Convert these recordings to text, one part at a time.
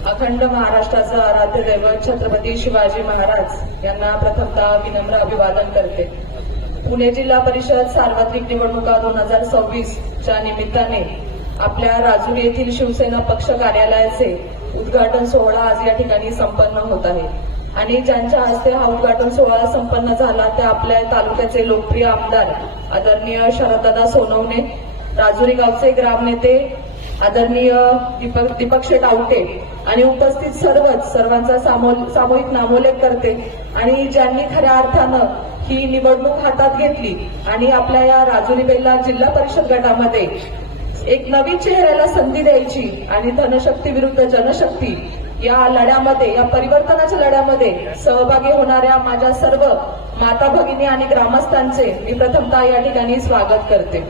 अखंड महाराष्ट्राचा आराध्य दैवत छत्रपती शिवाजी महाराज यांना प्रथमतः विनम्र अभिवादन करते। पुणे जिल्हा परिषद सार्वत्रिक निवडणुका 2026 च्या निमित्ताने आपल्या राजुरी येथील शिवसेना पक्ष कार्यालयाचे उद्घाटन सोहळा आज या ठिकाणी संपन्न होत आहे आणि ज्यांच्या हस्ते हा उद्घाटन सोहळा संपन्न झाला ते आपल्या तालुक्याचे लोकप्रिय आमदार आदरणीय शरददादा सोनवणे, राजुरी गावचे ग्रामनेते आदरणीय दीपक शेठ आवटे आणि उपस्थित सर्वांचा सामूहिक नामोल्लेख करते आणि ज्यांनी खऱ्या अर्थानं ही निवडणूक हातात घेतली आणि आपल्या या राजुरी बेल्ला जिल्हा परिषद गटामध्ये एक नवीन चेहऱ्याला संधी द्यायची आणि धनशक्ती विरुद्ध जनशक्ती या लढ्यामध्ये, या परिवर्तनाच्या लढ्यामध्ये सहभागी होणाऱ्या माझ्या सर्व माता भगिनी आणि ग्रामस्थांचे मी प्रथमतः या ठिकाणी स्वागत करते।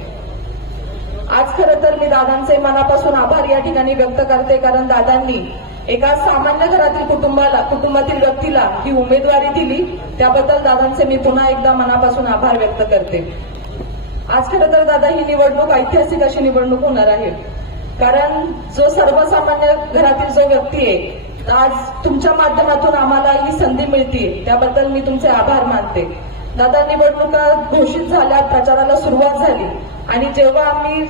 आज खरं तर मी दादांचे मनापासून आभार या ठिकाणी व्यक्त करते, कारण दादांनी एका सामान्य घरातील कुटुंबातील व्यक्तीला ही उमेदवारी दिली, त्याबद्दल दादांचे मी पुन्हा एकदा मनापासून आभार व्यक्त करते। आज खरं तर दादा ही निवडणूक ऐतिहासिक अशी निवडणूक होणार आहे, कारण जो सर्वसामान्य घरातील जो व्यक्ती आहे आज तुमच्या माध्यमातून आम्हाला ही संधी मिळते, त्याबद्दल मी तुमचे आभार मानते। दादा निवडणुका घोषित झाल्या, प्रचाराला सुरुवात झाली आणि जेव्हा आम्ही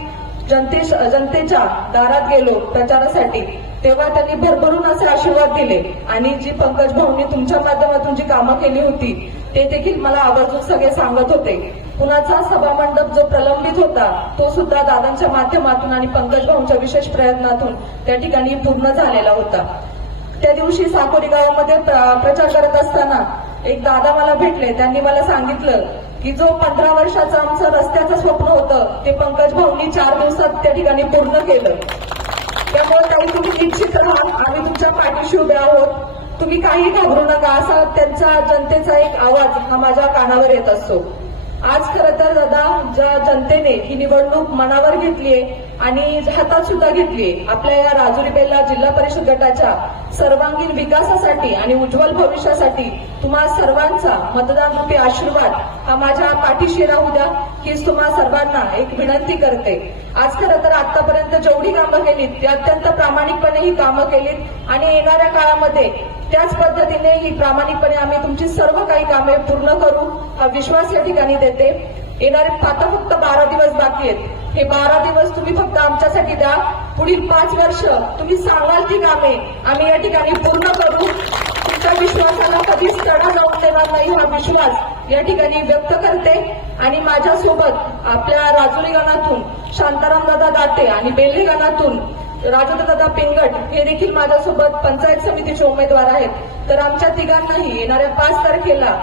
जनतेच्या दारात गेलो प्रचारासाठी तेव्हा त्यांनी भरभरून असे आशीर्वाद दिले आणि जी पंकज भाऊंनी तुमच्या माध्यमातून जी कामं केली होती ते देखील मला आवर्जून सगळे सांगत होते। पुण्याचा सभामंडप जो प्रलंबित होता तो सुद्धा दादांच्या माध्यमातून आणि पंकज भाऊंच्या विशेष प्रयत्नातून त्या ठिकाणी पूर्ण झालेला होता। त्या दिवशी साकोरी गावामध्ये प्रचार करत असताना एक दादा मला भेटले, त्यांनी मला सांगितलं की जो 15 वर्षाचं आमचं रस्त्याचं स्वप्न होतं ते पंकज भाऊंनी 4 दिवसात त्या ठिकाणी पूर्ण केलं। त्यामुळे काही तुम्ही निश्चित राहा, आम्ही तुमच्या पाठीशी उभे आहोत, तुम्ही काही घाबरू नका, असा त्यांचा जनतेचा एक आवाज हा माझ्या कानावर येत असतो। आज खरं तर दादा ज्या जनतेने ही निवडणूक मनावर घेतलीये आणि हातात सुद्धा घेतलीये, आपल्या या राजुरी बेल्ला जिल्हा परिषद गटाच्या सर्वांगीण विकासासाठी आणि उज्ज्वल भविष्यासाठी तुम्हा सर्वांचा मतदान रूपी आशीर्वाद हा माझ्या पाठीशी राहू द्या, हीच तुम्हा सर्वांना एक विनंती करते। आज खरं तर आतापर्यंत जेवढी कामं केलीत ती अत्यंत प्रामाणिकपणे ही कामं केलीत आणि येणाऱ्या काळामध्ये त्याच पद्धतीने ही प्रामाणिकपणे आम्ही तुमची सर्व काही कामे पूर्ण करू हा विश्वास या ठिकाणी देते। येणारे आता फक्त 12 दिवस बाकी आहेत, हे 12 दिवस तुम्ही फक्त आमच्यासाठी द्या, पुढील 5 वर्ष तुम्ही सांगाल ती कामे आम्ही या ठिकाणी पूर्ण करू। तुमच्या विश्वासाला कधीच तडा जाऊन देणार नाही हा विश्वास या ठिकाणी व्यक्त करते आणि माझ्यासोबत आपल्या राजुरी गणातून शांताराम दादा दाटे आणि बेल्हे गणातून राजूदादा पिंगट हे देखील माझ्यासोबत पंचायत समितीचे उमेदवार आहेत। तर आमच्या तिघांनाही येणाऱ्या 5 तारखेला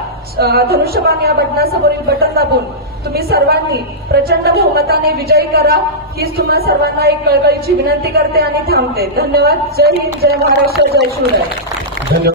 धनुष्यबाण या बटनासमोरील बटन दाबून तुम्ही सर्वांनी प्रचंड बहुमताने विजयी करा, हीच तुम्हाला सर्वांना एक कळकळीची विनंती करते आणि थांबते। धन्यवाद। जय हिंद, जय महाराष्ट्र, जय शिवराय।